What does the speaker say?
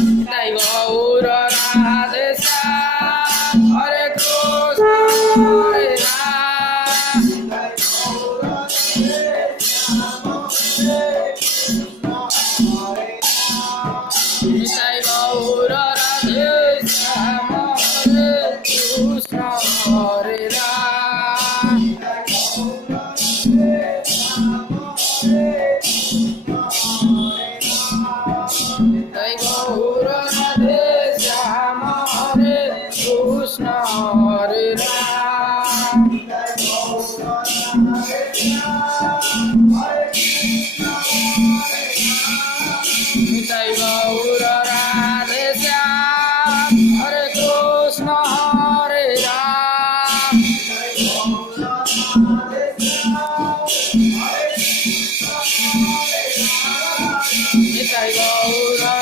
Nitai Gaur Radhe Shyam Hare Krishna Hare Ram Nitai Gaur Radhe Shyam Hare Krishna Hare Ram Nitai Gaur Radhe Shyam Hare Krishna Hare Ram Nitai Gaur Radhe Shyam Hare Krishna Hare Ram Nitai Gaur